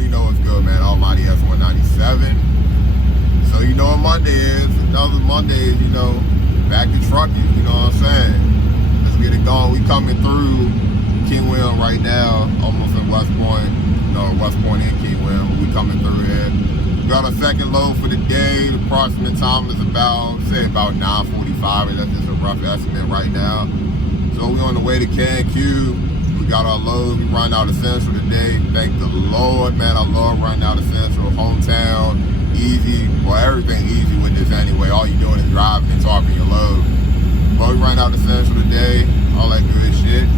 already know what's good, man. AlmightyAcegod 197. So you know what Monday is. Another Monday is, you know, back to trucking. You know what I'm saying? Let's get it going. We coming through King William right now, almost in West Point. You know, West Point and King William. We coming through here. Got a second load for the day. The approximate time is about 9:45. That's just a rough estimate right now. So we on the way to Cancun. We got our load. We run out of Central today. Thank the Lord, man. I love running out of Central. Hometown, easy. Well, everything easy with this anyway. All you doing is driving and tarping your load. But we run out of Central today. All that good shit.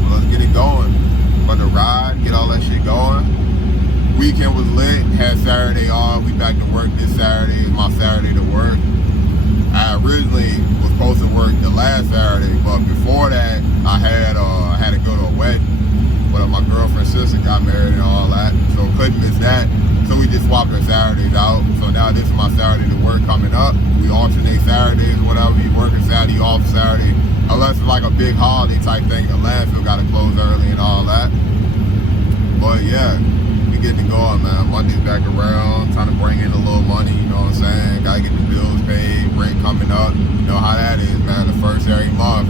Well, let's get it going. About to ride, get all that shit going. Weekend was lit. Had Saturday off. We back to work this Saturday. It's my Saturday to work. I originally was supposed to work the last Saturday, but before that, I had to go to a wedding. But my girlfriend's sister got married and all that, so couldn't miss that. So we just swapped our Saturdays out. So now this is my Saturday to work coming up. We alternate Saturdays, whatever. You working Saturday, off Saturday, unless it's like a big holiday type thing. The landfill got to close early and all that. But yeah, we getting it going, man. Monday's back around, trying to bring in a little money. You know what I'm saying? Gotta get the bills paid. Rent coming up. You know how that is, man. The first every month,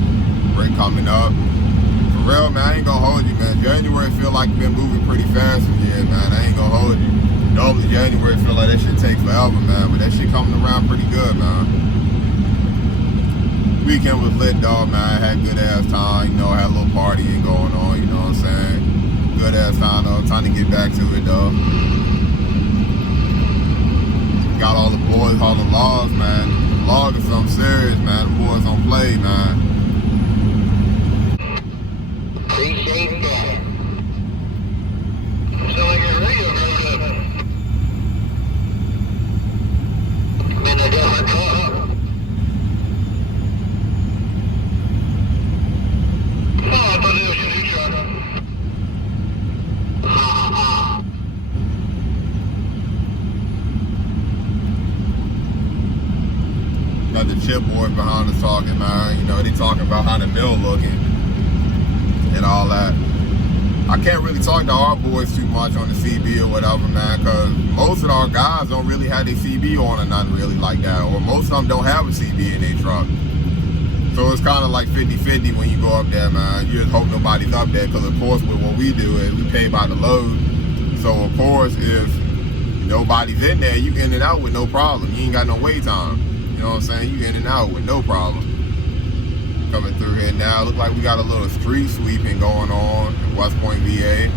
rent coming up. For real, man, I ain't gonna hold you, man. January feel like it's been moving pretty fast from here, man. I ain't gonna hold you. Normally January feel like that shit takes forever, man. But that shit coming around pretty good, man. Weekend was lit, dog, man. Had good ass time, you know, had a little partying going on, you know what I'm saying? Good ass time, though. Time to get back to it, though. Got all the boys, all the logs, man. Log is something serious, man. The boys don't play, man. Appreciate that. So like your radio goes up. In a different truck. Oh, I thought it was your new truck. Got the chip boys behind us talking, man. You know, they talking about how the mill looking and all that. I can't really talk to our boys too much on the CB or whatever, man, because most of our guys don't really have their CB on or nothing really like that, or most of them don't have a CB in their truck. So it's kind of like 50-50 when you go up there, man. You just hope nobody's up there, because of course with what we do is we pay by the load. So of course if nobody's in there, you in and out with no problem. You ain't got no wait time. You know what I'm saying? You in and out with no problem. Coming through here now. Look like we got a little street sweeping going on in West Point, VA.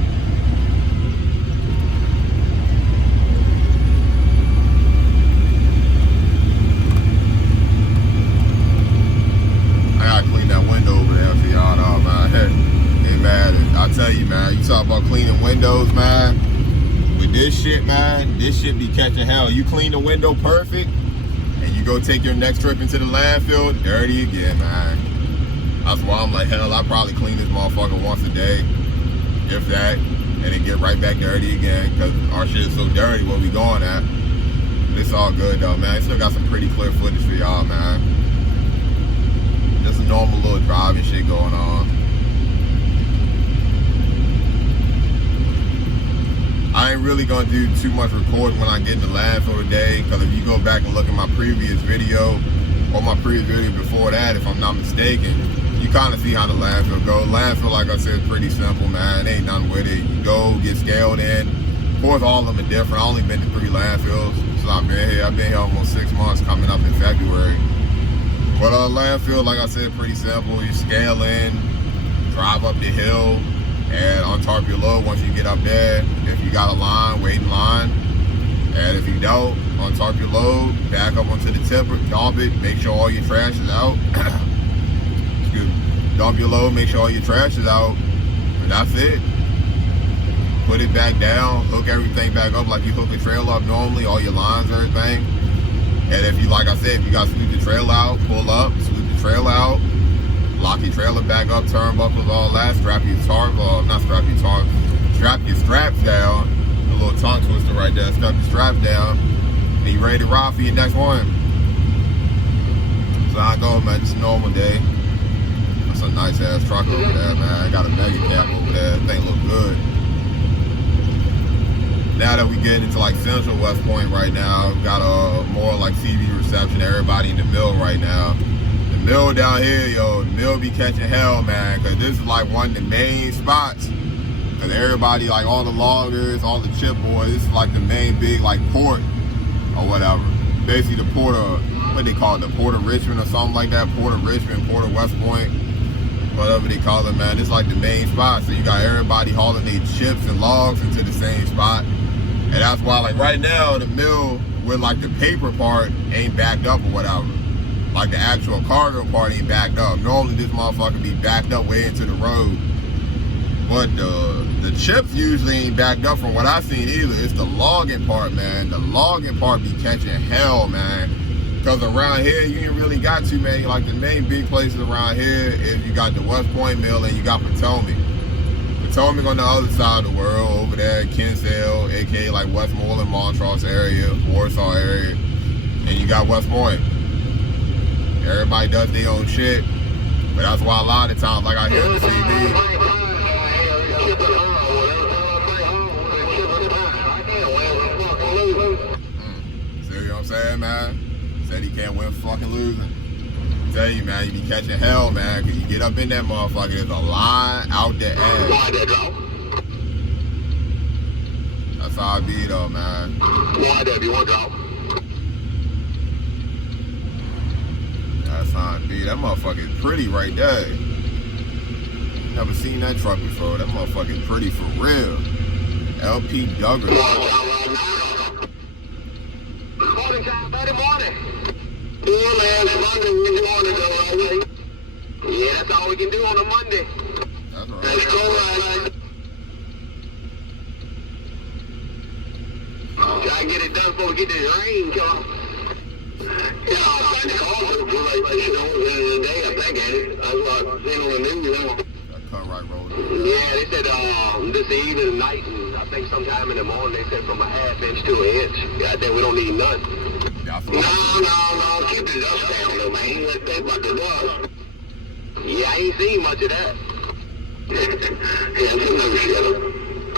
I gotta clean that window over there for y'all, though, man. Hey, man, I tell you, man, you talk about cleaning windows, man. With this shit, man, this shit be catching hell. You clean the window perfect, and you go take your next trip into the landfill, dirty again, man. That's why I'm like, hell, I probably clean this motherfucker once a day, if that, and then get right back dirty again, because our shit is so dirty where we going at. But it's all good, though, man. Still got some pretty clear footage for y'all, man. Just a normal little driving shit going on. I ain't really gonna do too much recording when I get in the landfill today, because if you go back and look at my previous video, or my previous video before that, if I'm not mistaken, you kind of see how the landfill goes. Landfill, like I said, is pretty simple, man. Ain't nothing with it. You go, get scaled in. Of course, all of them are different. I only been to 3 landfills since I've been here. I've been here almost 6 months, coming up in February. But landfill, like I said, pretty simple. You scale in, drive up the hill, and untarp your load once you get up there. If you got a line, wait in line. And if you don't, untarp your load, back up onto the tipper, dump it, make sure all your trash is out. Excuse me. Dump your load, make sure all your trash is out, and that's it. Put it back down, hook everything back up like you hook a trailer up normally, all your lines, everything. And if you, like I said, if you got to sweep the trailer out, pull up, sweep the trailer out, lock your trailer back up, turnbuckles, all that, strap your straps down, a little tongue twister right there, strap your straps down, and you ready to ride for your next one. So I go, man, just a normal day. That's a nice ass truck over there, man. I got a mega cab over there, that thing look good. now that we get into like Central West Point right now, got a more like CV reception. Everybody in the mill right now. The mill down here, yo, the mill be catching hell, man, because this is like one of the main spots. Because everybody, like all the loggers, all the chip boys, this is like the main big like port or whatever. Basically the port of, what they call it, the Port of Richmond or something like that. Port of Richmond, Port of West Point, whatever they call it, man. It's like the main spot. So you got everybody hauling their chips and logs into the same spot. And that's why, like right now, the mill with like the paper part ain't backed up or whatever. Like the actual cargo part ain't backed up. Normally this motherfucker be backed up way into the road. But the chips usually ain't backed up from what I've seen either. It's the logging part, man. The logging part be catching hell, man. Because around here, you ain't really got too many. Like the main big places around here is you got the West Point Mill and you got Potomac. Potomac on the other side of the world, over there at Kinsale, aka like Westmoreland, Montrose area, Warsaw area. And you got West Point. Everybody does their own shit. But that's why a lot of times, like I hear the CD. See what I'm saying, man? Said he can't win fucking losing. Tell you, man, you be catching hell, man, because you get up in that motherfucker, there's a line out the ass. That's how I be though, man. That's how I be. That motherfucker is pretty right there. Never seen that truck before. That motherfucker is pretty for real. LP Duggar. Morning time, buddy, morning. Yeah, man, it's Monday. We morning, though. Yeah, that's all we can do on a Monday. That's right. That's cool, right? Try to get it done before we get this rain, y'all. You know, I'm trying to call for the like shit over the end of the day, I think, ain't it? That's what I seen on the news, That cut right road. Yeah, they said this evening, night, and I think sometime in the morning, they said from a half inch to an inch. Yeah, I think we don't need none. No, keep the dust down, though, man. You ain't think about the dust. Yeah, I ain't seen much of that. Yeah, I'm never shut up.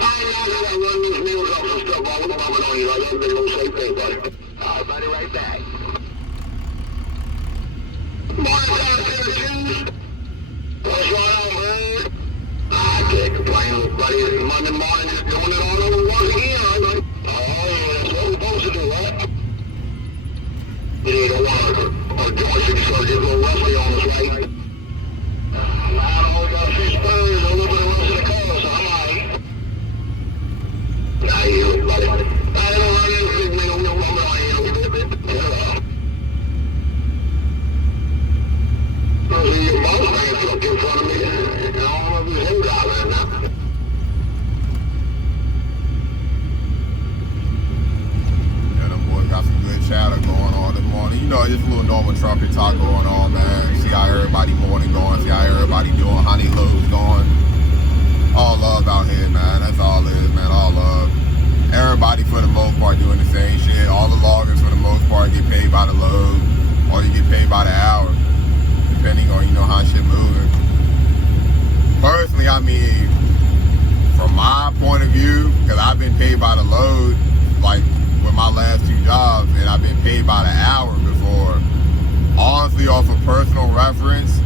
I gotta run these meals off some stuff. I'm bumming on you. I love this little safe thing, buddy. All right, buddy, right back. Morning, down to the shoes. What's going on, man? I can't complain, buddy. It's Monday morning, just doing it all over once again, right? Oh, yeah, that's what we're supposed to do, right? You need a water or George, so just a little rusty on us, right? I only got a few spurs and a little bit of rust in the car, so I'm alright. Nah, you, buddy. I don't run into big man, no woman on you, a little bit. I see your boss man truck in front of me. I don't know if it's him driving or not. Got some good chatter going on this morning. You know, just a little normal trucker talk going on, man. See how everybody morning going, see how everybody doing, how they loads going. All love out here, man. That's all it is, man. All love. Everybody for the most part doing the same shit. All the loggers for the most part get paid by the load, or you get paid by the hour, depending on, you know, how shit moving. Personally, I mean, from my point of view, because I've been paid by the load, like with my last 2 jobs, and I've been paid by the hour before. Honestly, off of personal reference,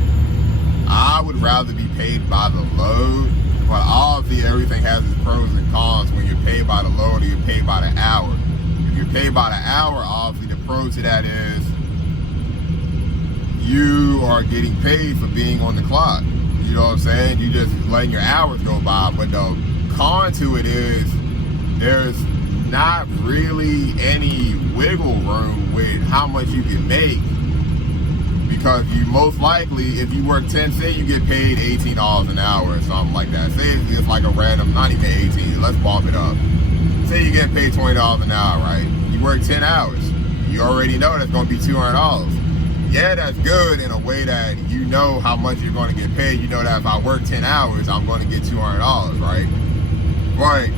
I would rather be paid by the load, but obviously everything has its pros and cons when you're paid by the load or you're paid by the hour. If you're paid by the hour, obviously the pro to that is you are getting paid for being on the clock. You know what I'm saying? You just letting your hours go by, but the con to it is there's not really any wiggle room with how much you can make, because you most likely, if you work 10, say you get paid $18 an hour or something like that. Say it's like a random, not even 18, let's bump it up. Say you get paid $20 an hour, right? You work 10 hours. You already know that's going to be $200. Yeah, that's good in a way that you know how much you're going to get paid. You know that if I work 10 hours, I'm going to get $200, right? But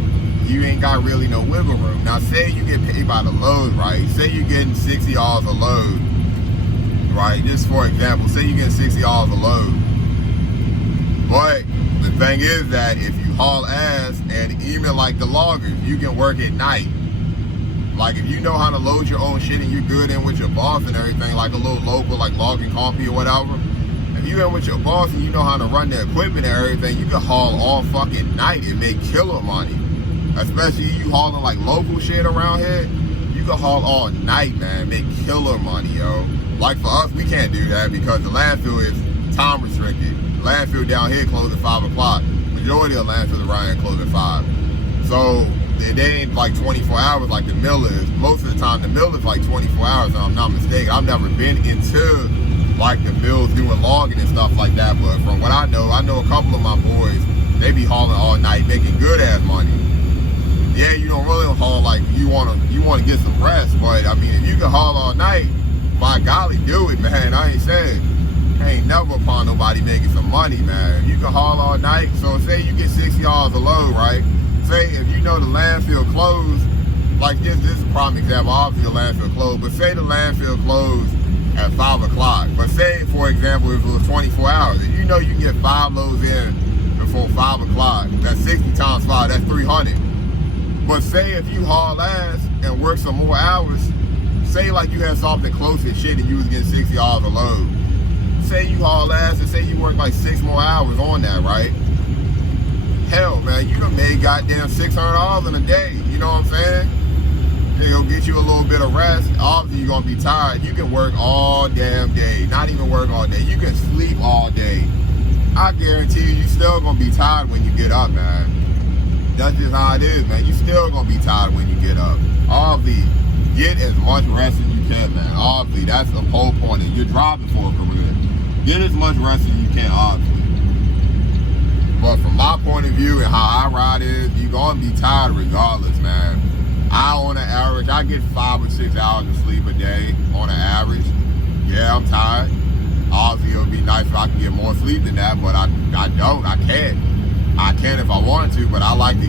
you ain't got really no wiggle room. Now, say you get paid by the load, right? Say you're getting $60 a load, right? Just for example, say you're getting $60 a load. But the thing is that if you haul ass, and even like the loggers, you can work at night. Like if you know how to load your own shit and you're good in with your boss and everything, like a little local, like logging coffee or whatever. If you in with your boss and you know how to run the equipment and everything, you can haul all fucking night and make killer money. Especially you hauling like local shit around here, you can haul all night, man, make killer money, yo. Like for us, we can't do that because the landfill is time restricted. The landfill down here closes at 5 o'clock. Majority of landfills around here close at 5. So they ain't like 24 hours like the mill is. Most of the time the mill is like 24 hours, if I'm not mistaken. I've never been into like the mills doing logging and stuff like that, but from what I know a couple of my boys, they be hauling all night, making good ass money. Yeah, you don't really haul like you wanna get some rest, but I mean if you can haul all night, my golly, do it, man. I ain't never upon nobody making some money, man. If you can haul all night, so say you get $60 a load, right? Say if you know the landfill closed, like this is a prime example, obviously the landfill closed, but say the landfill closed at 5 o'clock. But say, for example, if it was 24 hours, if you know you can get 5 loads in before 5 o'clock, that's 60 times 5, that's 300. But say if you haul ass and work some more hours, say like you had something close to shit and you was getting $60 a load. Say you haul ass and say you work like 6 more hours on that, right? Hell, man, you done made goddamn $600 in a day, you know what I'm saying? It'll get you a little bit of rest. Obviously, you're gonna be tired. You can work all damn day. Not even work all day. You can sleep all day. I guarantee you still gonna be tired when you get up, man. That's just how it is, man. You still gonna be tired when you get up. Obviously, get as much rest as you can, man. Obviously, that's the whole point. You're driving for a career. Get as much rest as you can, obviously. But from my point of view and how I ride is, you're gonna be tired regardless, man. On an average, I get 5 or 6 hours of sleep a day on an average. Yeah, I'm tired. Obviously, it would be nice if I could get more sleep than that, but I don't. I can't. I can if I wanted to, but I like to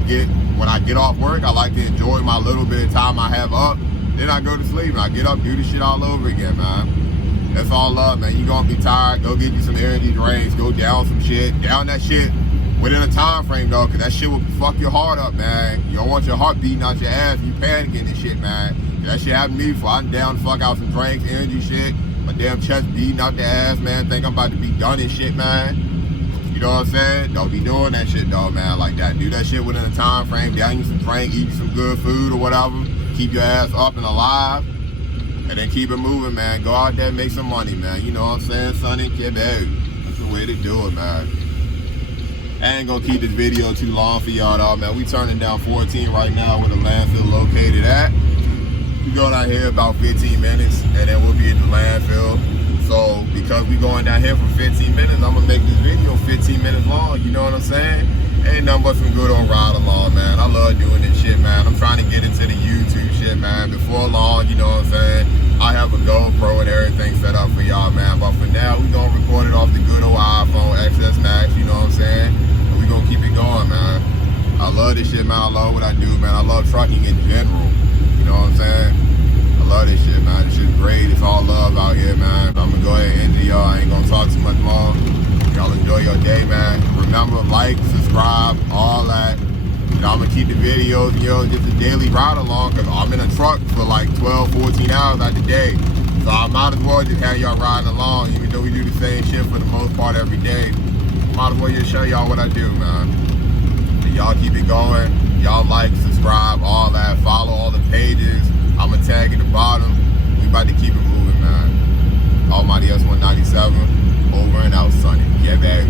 when I get off work, I like to enjoy my little bit of time I have up. Then I go to sleep and I get up, do the shit all over again, man. That's all love, man. You gonna be tired, go get you some energy drinks, go down some shit, down that shit within a time frame though, cause that shit will fuck your heart up, man. You don't want your heart beating out your ass, you panicking and shit, man. That shit happened to me before. I'm down to fuck out some drinks, energy shit. My damn chest beating out the ass, man. Think I'm about to be done and shit, man. You know what I'm saying? Don't be doing that shit though, man, like that. Do that shit within a time frame, down you some drink, eat some good food or whatever. Keep your ass up and alive. And then keep it moving, man. Go out there and make some money, man. You know what I'm saying, Sonny? Keep it. That's the way to do it, man. I ain't gonna keep this video too long for y'all, though, man. We turning down 14 right now where the landfill located at. We go down here about 15 minutes, and then we'll be in the landfill. So, because we going down here for 15 minutes, I'm gonna make this video 15 minutes long, you know what I'm saying? Ain't nothing but some good old ride along, man. I love doing this shit, man. I'm trying to get into the YouTube shit, man. Before long, you know what I'm saying? I have a GoPro and everything set up for y'all, man. But for now, we gonna record it off the good old iPhone XS Max, you know what I'm saying? And we gonna keep it going, man. I love this shit, man. I love what I do, man. I love trucking in general, you know what I'm saying? I love this shit, man. This shit's great. It's all love out here, man. I'm gonna go ahead and end it, y'all. I ain't gonna talk too much more. Y'all enjoy your day, man. Remember, like, subscribe, all that. You know, I'm gonna keep the videos, you know, just a daily ride along, because I'm in a truck for like 12, 14 hours out the day. So I might as well just have y'all riding along, even though we do the same shit for the most part every day. Might as well just show y'all what I do, man. And y'all keep it going. Y'all like, subscribe, all that. Follow all the pages. I'm gonna tag at the bottom. We about to keep it moving, man. AlmightyAcegod 97, over and out, Sonny. Yeah, baby.